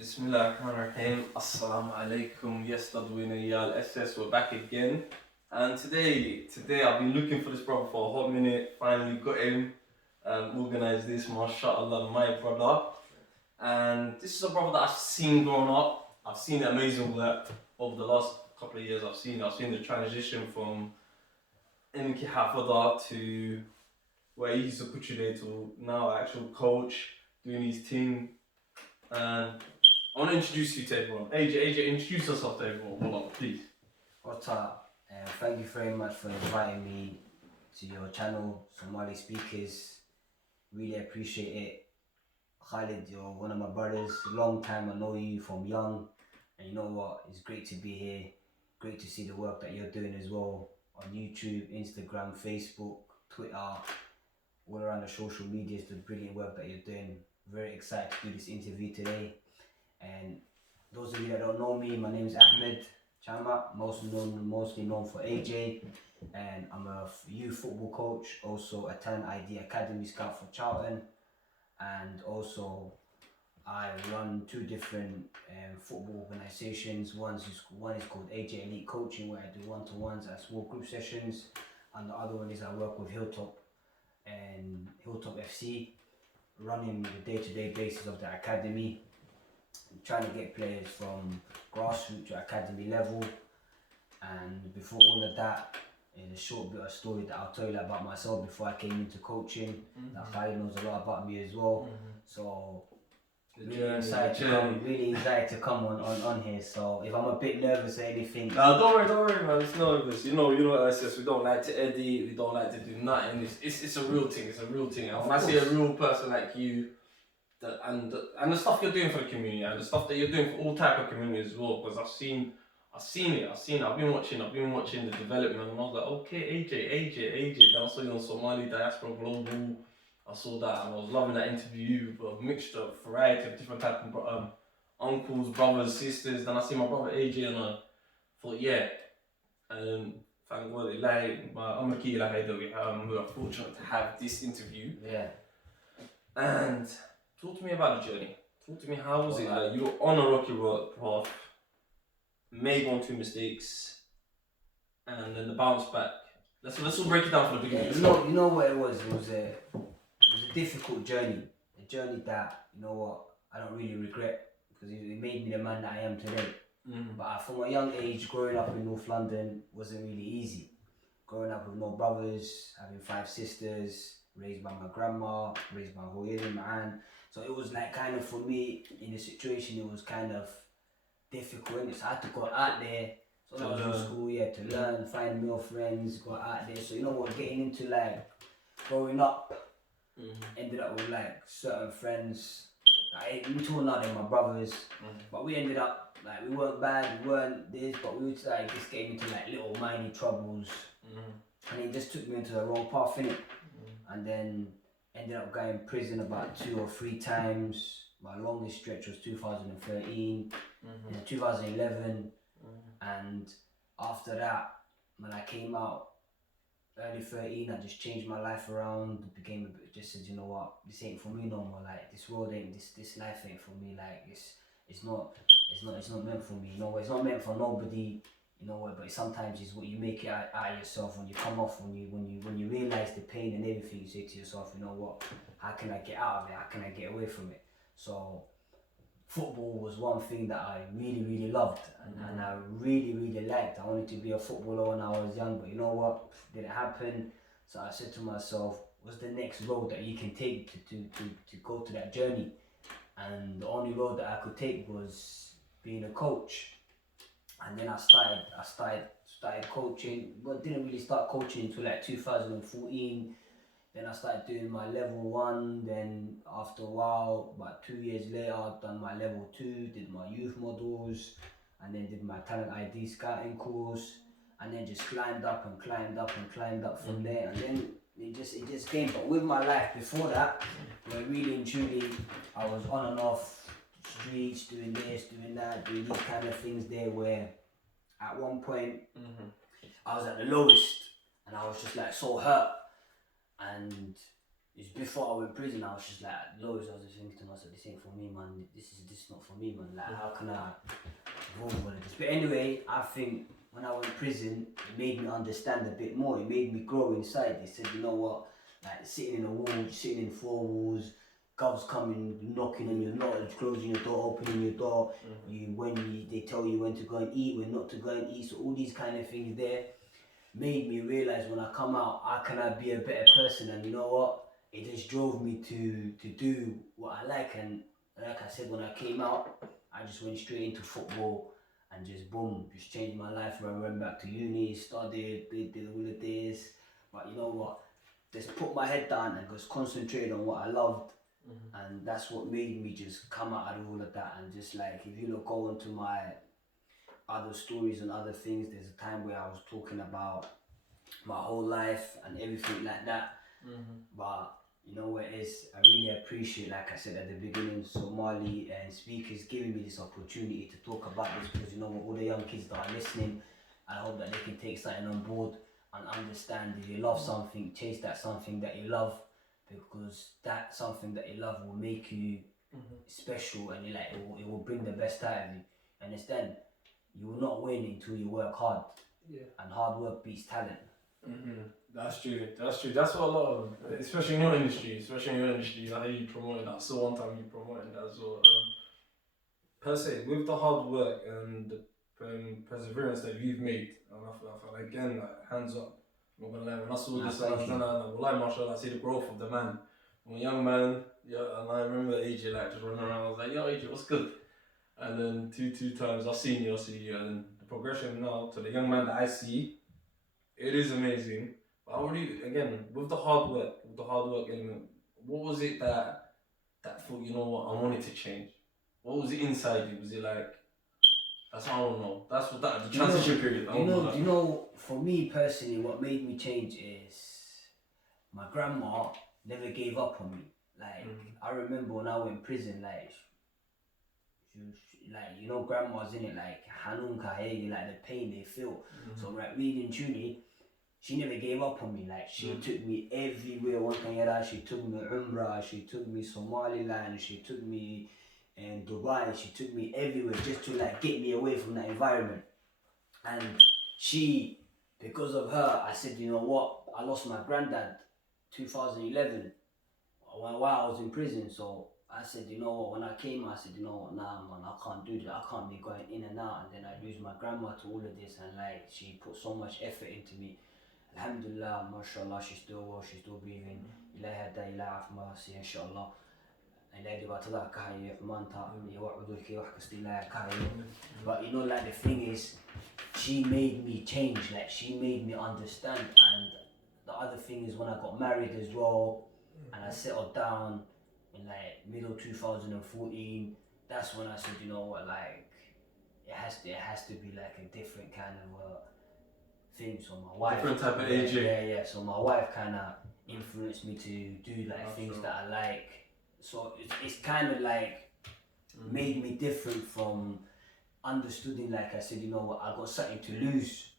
Bismillahirrahmanirrahim. Assalamu alaikum. Yes, Ladwina Yal SS. We're back again. And today I've been looking for this brother for a hot minute. Finally got him. Organized this, mashallah, my brother. And this is a brother that I've seen growing up. I've seen the amazing work over the last couple of years. I've seen the transition from Enki Hafada to where he used to put you there to now actual coach, doing his thing. And I want to introduce you to everyone. AJ, introduce yourself to everyone. Hold on, please. What's up? Thank you very much for inviting me to your channel, Somali Speakers. Really appreciate it. Khalid, you're one of my brothers. Long time I know you from young. And you know what? It's great to be here. Great to see the work that you're doing as well on YouTube, Instagram, Facebook, Twitter, all around the social medias, the brilliant work that you're doing. Very excited to do this interview today. And those of you that don't know me, my name is Ahmed Chama, mostly known for AJ, and I'm a youth football coach, also a Talent ID Academy scout for Charlton, and also I run two different football organisations. One is called AJ Elite Coaching, where I do one-to-ones and small group sessions, and the other one is I work with Hilltop and Hilltop FC, running the day-to-day basis of the academy, trying to get players from grassroots to academy level. And before all of that, in a short bit of story that I'll tell you about myself before I came into coaching. That Khalid knows a lot about me as well. So really excited to come on here. So if I'm a bit nervous or anything, No, don't worry, man. It's nervous. You know what I says. We don't like to edit. We don't like to do nothing. It's a real thing. It's a real thing. And when I see a real person like you, and the stuff you're doing for the community, and the stuff that you're doing for all type of communities as well, because I've seen it. I've been watching the development, and I was like, okay, AJ. Then I saw you on Somali Diaspora Global. I saw that, and I was loving that interview with a mixture of variety of different type of uncles, brothers, sisters. Then I see my brother AJ, and I thought, yeah, thank God, I'm we are fortunate to have this interview. yeah. And talk to me about the journey. Talk to me, how was it? Like, you were on a rocky road path, made 1-2 mistakes, and then the bounce back. Let's all break it down from the beginning. Yeah, you know what it was? It was a difficult journey. A journey that, you know what, I don't really regret, because it made me the man that I am today. But from a young age, growing up in North London wasn't really easy. Growing up with no brothers, having 5 sisters, raised by my grandma, raised by Hoyer, my aunt. So it was like kind of, for me, in the situation, it was kind of difficult. So I had to go out there. So I was in school, to learn, find male friends, go out there. So you know what, getting into like growing up, ended up with like certain friends. Like, we two now they're my brothers, but we ended up like, we weren't bad, we weren't this, but we was like just getting into like little minor troubles, and it just took me into the wrong path, innit? And then ended up going in prison about 2 or 3 times. My longest stretch was 2013, and 2011, and after that, when I came out early 13, I just changed my life around, became a bit, just said, you know what, this ain't for me no more. Like, this world ain't, this life ain't for me. Like, it's not meant for me. You know, it's not meant for nobody. You know what? But sometimes it's what you make it out of yourself when you come off, when you realize the pain and everything. You say to yourself, you know what? How can I get out of it? How can I get away from it? So football was one thing that I really loved, and I really liked. I wanted to be a footballer when I was young, but you know what? Didn't happen. So I said to myself, what's the next road that you can take to go to that journey? And the only road that I could take was being a coach. And then I started coaching, but didn't really start coaching until like 2014. Then I started doing my level 1, then after a while, about 2 years later, I've done my level 2, did my youth models, and then did my talent ID scouting course, and then just climbed up from there, and then it just came. But with my life before that, where really and truly, I was on and off streets, doing this, doing that, doing these kind of things there, where at one point, I was at the lowest, and I was just like so hurt. And it's before I went to prison. I was just like, loads. I was just thinking to myself, this ain't for me, man. This is not for me, man. Like, how can I go over this? But anyway, I think when I went to prison, it made me understand a bit more. It made me grow inside. It said, you know what? Like sitting in a wall, sitting in four walls, govs coming, knocking on your door, closing your door, opening your door. They tell you when to go and eat, when not to go and eat. So all these kind of things there made me realize when I come out, how can I be a better person? And you know what? It just drove me to do what I like. And like I said, when I came out, I just went straight into football and just boom, just changed my life. I went back to uni, studied, did all of this. But you know what? Just put my head down and just concentrate on what I loved. And that's what made me just come out of all of that. And just like, if you look, go into my other stories and other things, there's a time where I was talking about my whole life and everything like that. But you know what it is, I really appreciate, like I said at the beginning, Somali and speakers giving me this opportunity to talk about this, because you know what, all the young kids that are listening, I hope that they can take something on board and understand, if you love something, chase that something that you love, because that something that you love will make you special, and it will bring the best out of you. Understand? You will not win until you work hard. And hard work beats talent. That's true. That's what a lot of, especially in your industry, I hear you promoting that. So one time you promoting that as well. Per se, with the hard work and the perseverance that you've made, and I feel again, like, hands up. I'm not gonna lie, when I saw this, I was mashallah, I see the growth of the man. I'm a young man, and I remember AJ like just running around. I was like, yo AJ, what's good? And then two times I've seen you, and the progression now to the young man that I see, it is amazing. But I already, again, with the hard work element, what was it that thought, you know what, I wanted to change? What was it inside you? Was it like, that's how I don't know. That's what the transition period. You know, for me personally, what made me change is my grandma never gave up on me. Like, I remember when I went in prison, like, like, you know, grandmas in it, like Hanunka, hey, like the pain they feel. So like reading truly, she never gave up on me. Like, she took me everywhere. One thing that she took me Umrah, she took me Somaliland, she took me in Dubai, she took me everywhere just to like get me away from that environment. And she, because of her, I said, you know what, I lost my granddad 2011 while I was in prison. So I said, you know what, when I came, I said, you know what, nah man, I can't do that. I can't be going in and out, and then I lose my grandma to all of this. And like, she put so much effort into me. Alhamdulillah, mashallah, she's still well, she's still breathing. Ilaha da ilaha afmasi, inshallah. But you know, like, the thing is, she made me change. Like, she made me understand. And the other thing is, when I got married as well, and I settled down in like middle 2014, that's when I said, you know what, like, it has to be like a different kind of thing. So my wife, different type of AJ. Yeah. So my wife kind of influenced me to do like things that I like. So it's kind of like made me different from understanding. Like I said, you know what, I got something to lose.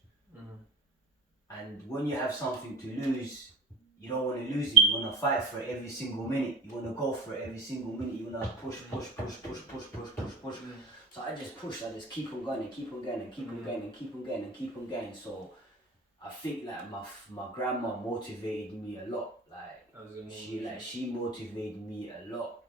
And when you have something to lose, you don't want to lose it. You want to fight for it every single minute. You want to go for it every single minute. You want to push. So I just pushed. I just keep on going and keep on going and keep on going and keep on going and keep on going. So I think like my grandma motivated me a lot. Like, she motivated me a lot.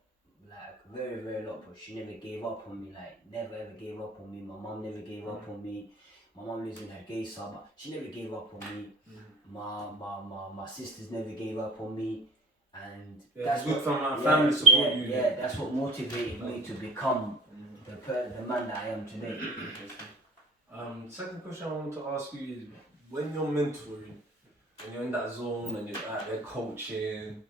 Like, very, very lot. But she never gave up on me. Like, never ever gave up on me. My mom never gave up on me. My mom lives in Hargeisa, but she never gave up on me. My sisters never gave up on me. And that's what from my family support you. Yeah, that's what motivated me to become the man that I am today. Second question I want to ask you is, when you're mentoring, when you're in that zone and you're out there coaching,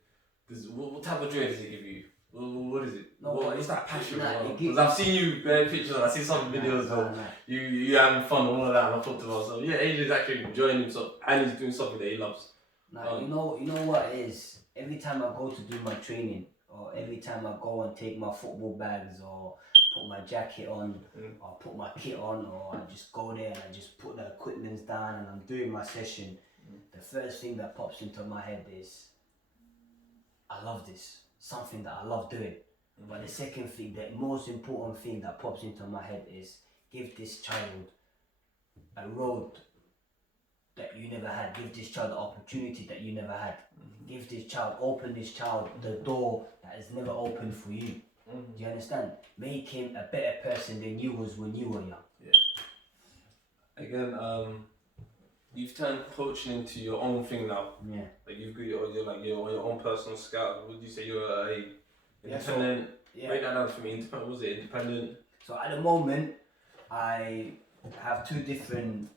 what type of joy does it give you? What is it? What's that passion? Because I've seen you bare pictures, I see some videos of you having fun and all of that, and I thought to myself, yeah, AJ's actually enjoying himself and he's doing something that he loves. You know what it is? Every time I go to do my training, or every time I go and take my football bags, or put my jacket on, or put my kit on, or I just go there and I just put the equipment down and I'm doing my session, the first thing that pops into my head is, I love this, something that I love doing. But the second thing, the most important thing that pops into my head is give this child a road that you never had. Give this child the opportunity that you never had. Give this child, open this child the door that is never opened for you. Do you understand? Make him a better person than you was when you were young. Yeah. Again, you've turned coaching into your own thing now. Yeah. Like you've got your own personal scout. Would you say you're a independent? Break that down for me. Independent. Was it independent? So at the moment, I have two different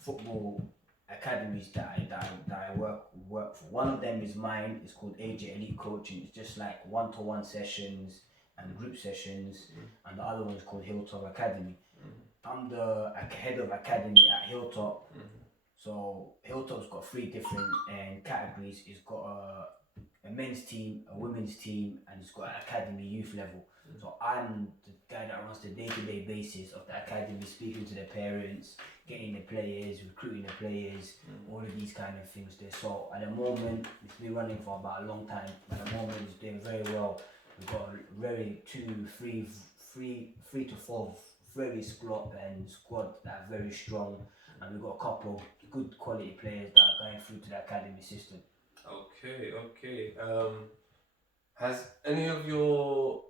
football academies that I work for. One of them is mine. It's called AJ Elite Coaching. It's just like one-to-one sessions and group sessions, and the other one is called Hilltop Academy. I'm the head of academy at Hilltop. So Hilltop's got 3 different categories. It's got a men's team, a women's team, and it's got an academy youth level. So I'm the guy that runs the day-to-day basis of the academy, speaking to the parents, getting the players, recruiting the players, all of these kind of things there. So at the moment, it's been running for about a long time. At the moment, it's doing very well. We've got three to four very squad that are very strong, and we've got a couple of good quality players that are going through to the academy system. Okay. Has any of your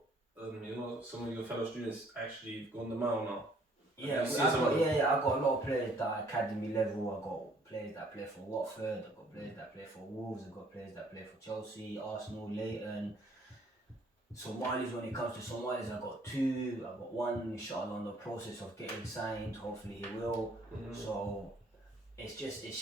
some of your fellow students actually gone the mile now? I've got a lot of players that are academy level. I've got players that play for Watford, I've got players that play for Wolves, I've got players that play for Chelsea, Arsenal, Leighton. Somalis, when it comes to Somalis, I've got 2. I've got 1, inshallah, on the process of getting signed. Hopefully he will. So it's just a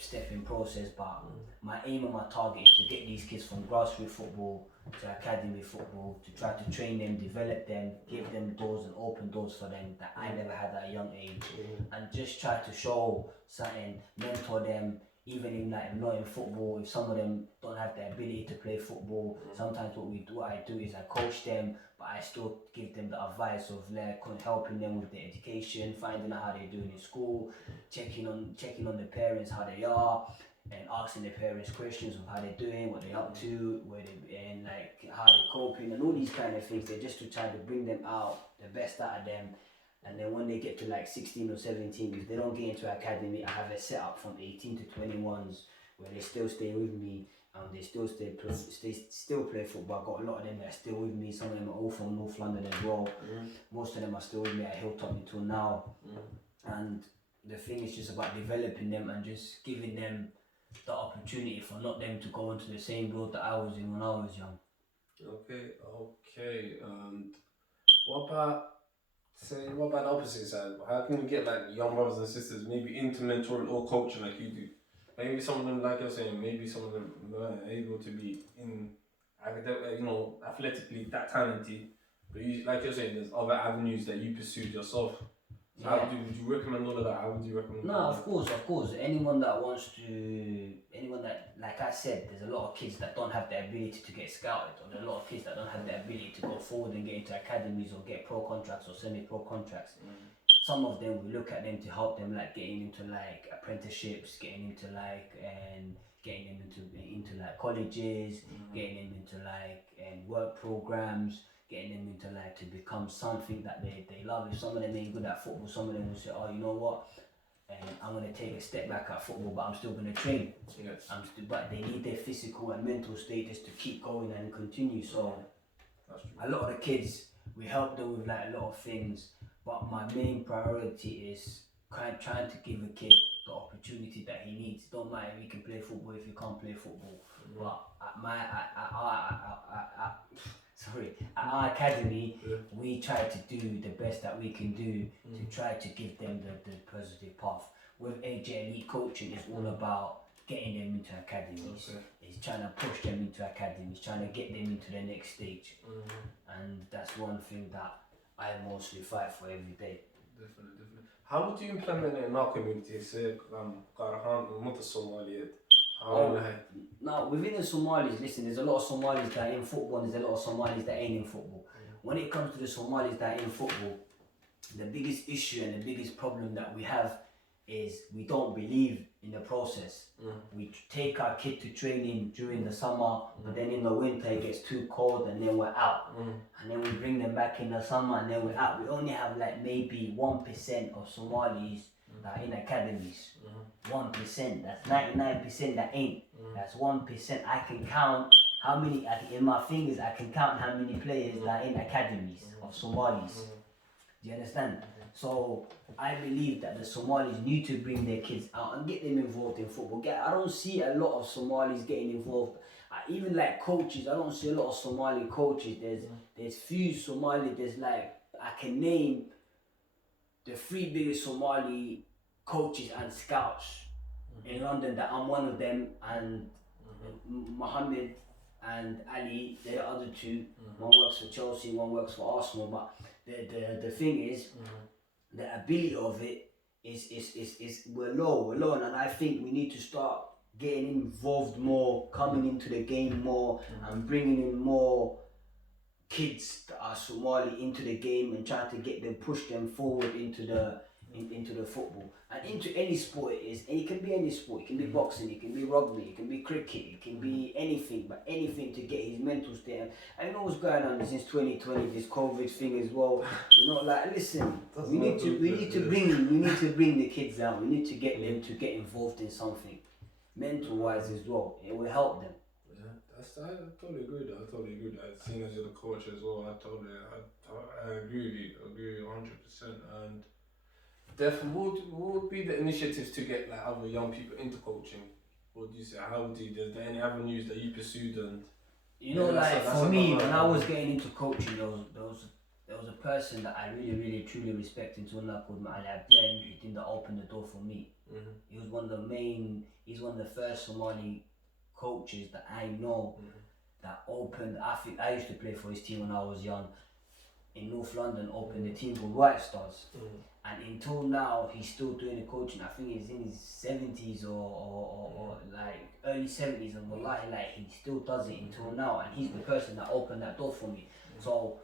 stepping process, but my aim and my target is to get these kids from grassroots football to academy football, to try to train them, develop them, give them doors and open doors for them that I never had at a young age, and just try to show something, mentor them. Even in like not in football, if some of them don't have the ability to play football, sometimes what I do is I coach them, but I still give them the advice of like helping them with their education, finding out how they're doing in school, checking on the parents how they are, and asking the parents questions of how they're doing, what they're up to, and like how they're coping, and all these kind of things. They're just to try to bring them out the best out of them. And then when they get to like 16 or 17, if they don't get into academy, I have a setup from 18 to 21s where they still stay with me and they still play football. I've got a lot of them that are still with me. Some of them are all from North London as well. Most of them are still with me at Hilltop until now. And the thing is just about developing them and just giving them the opportunity for not them to go into the same road that I was in when I was young. Okay. What about the opposite side? How can we get like young brothers and sisters maybe into mentoring or coaching like you do? Maybe some of them, like you're saying, maybe some of them are able to be in athletically that talented, but you, like you're saying, there's other avenues that you pursued yourself. So would you recommend all of that? How would you recommend? No, of course. Anyone that, like I said, there's a lot of kids that don't have the ability to get scouted, or there are a lot of kids that don't have the ability to go forward and get into academies or get pro contracts or semi-pro contracts. Some of them, we look at them to help them, like getting into like apprenticeships, getting into like getting them into like colleges, getting them into like work programs, getting them into like to become something that they love. If some of them ain't good at football, some of them will say, oh, you know what, I'm going to take a step back at football, but I'm still going to train. Yes. But they need their physical and mental status to keep going and continue. So a lot of the kids, we help them with like a lot of things, but my main priority is trying to give a kid the opportunity that he needs. Don't matter if he can play football, if he can't play football. But at our academy, we try to do the best that we can do to try to give them the positive path. With AJ Elite Coaching, it's all about getting them into academies. It's trying to push them into academies, trying to get them into the next stage. And that's one thing that I mostly fight for every day. Definitely. How would you implement it in our community? Say, Now, within the Somalis, listen, there's a lot of Somalis that are in football and there's a lot of Somalis that ain't in football. When it comes to the Somalis that are in football, the biggest issue and the biggest problem that we have is we don't believe in the process. We take our kid to training during the summer, but then in the winter it gets too cold and then we're out. And then we bring them back in the summer and then we're out. We only have like maybe 1% of Somalis that are in academies. 1%, that's 99% that ain't. That's 1%. I can count how many, in my fingers, I can count how many players that are in academies of Somalis. Do you understand? So I believe that the Somalis need to bring their kids out and get them involved in football. I don't see a lot of Somalis getting involved. Even like coaches, I don't see a lot of Somali coaches. There's few Somali. There's like, I can name the 3 biggest Somali coaches and scouts in London. That I'm one of them, and Mohammed and Ali, they're the other 2. One works for Chelsea, one works for Arsenal. But the thing is, the ability of it is we're low, and I think we need to start getting involved more, coming into the game more, and bringing in more kids that are Somali into the game and trying to get them, push them forward into the football and into any sport it is. And it can be any sport. It can be boxing, it can be rugby, it can be cricket, it can be anything, but anything to get his mental state. I know what's going on since 2020, this COVID thing as well. You know, like, listen, we need to bring the kids out. We need to get them to get involved in something, mental wise as well. It will help them. I totally agree with that. Seeing as you're the coach as well, I agree with you. I agree 100%. And definitely, what would be the initiatives to get like other young people into coaching? What do you say? How would you? Is there any avenues that you pursued? And you know, for me, when I was getting into coaching, there was a person that I really truly respect in Tuna called Ma'ala Abdel. He didn't open the door for me. He was he's one of the first Somali coaches that I know that opened. I used to play for his team when I was young in North London. Opened a team called White Stars, and until now he's still doing the coaching. I think he's in his 70s or like early 70s, and like he still does it until now. And he's the person that opened that door for me. So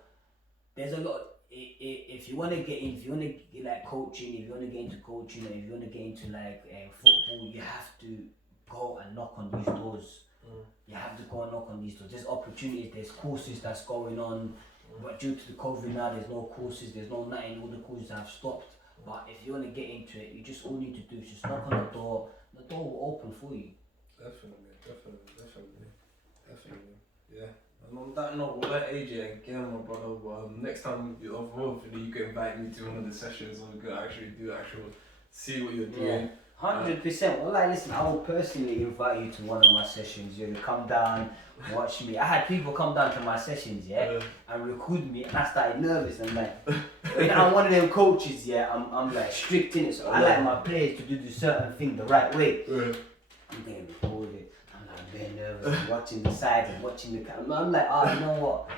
there's a lot. If you want to get in, if you want to get like coaching, if you want to get into coaching, or if you want to get into like football, you have to go and knock on these doors. You have to go and knock on these doors. There's opportunities, there's courses that's going on, but due to the COVID now, there's no courses, there's no nothing, all the courses have stopped. But if you want to get into it, you just all need to do is just knock on the door will open for you. Definitely. Yeah. And on that note, we'll let AJ again, my brother. Next time, hopefully you can invite me to one of the sessions, so we could actually see what you're doing. 100%. Well, like, listen, I will personally invite you to one of my sessions. You come down, watch me. I had people come down to my sessions, and record me, and I started nervous. And like, I'm one of them coaches, I'm like strict in it, so I like my players to do the certain thing the right way. I'm getting recorded. I'm like very nervous, watching the sides and watching the camera. I'm like, you know what?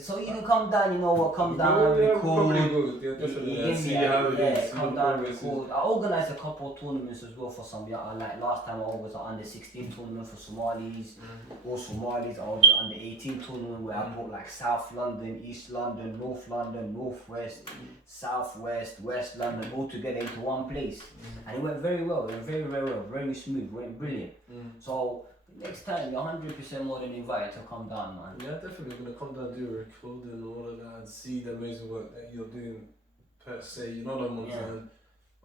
So you can come down, come down, record. Probably good. Yeah, definitely. See how it is. Come down, record. I organised a couple of tournaments as well for some young. Like last time I organised an under 16 tournament for Somalis. All Somalis. I organised an under 18 tournament where I brought like South London, East London, North London, Northwest, Southwest, West London, all together into one place. And it went very well. It went very well. Very smooth. It went brilliant. So next time, you're 100% more than invited to come down, man. Yeah, definitely. We're going to come down, do a recording and all of that, and see the amazing work that you're doing, per se. You know what I'm saying?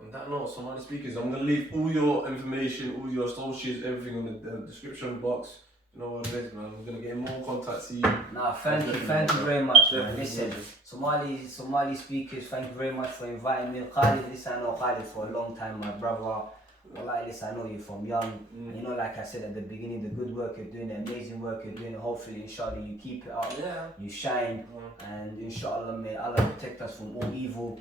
On that note, Somali Speakers, I'm going to leave all your information, all your socials, everything in the description box. You know what it is, man. We're going to get more contact to you. Nah, thank you very much, man. Listen, Somali Speakers, thank you very much for inviting me. Khalid, listen, I know Khalid for a long time, my brother. Well, like this, I know you from young. You know, like I said at the beginning, the good work you're doing, the amazing work you're doing. Hopefully, inshallah, you keep it up, you shine, and inshallah, may Allah protect us from all evil.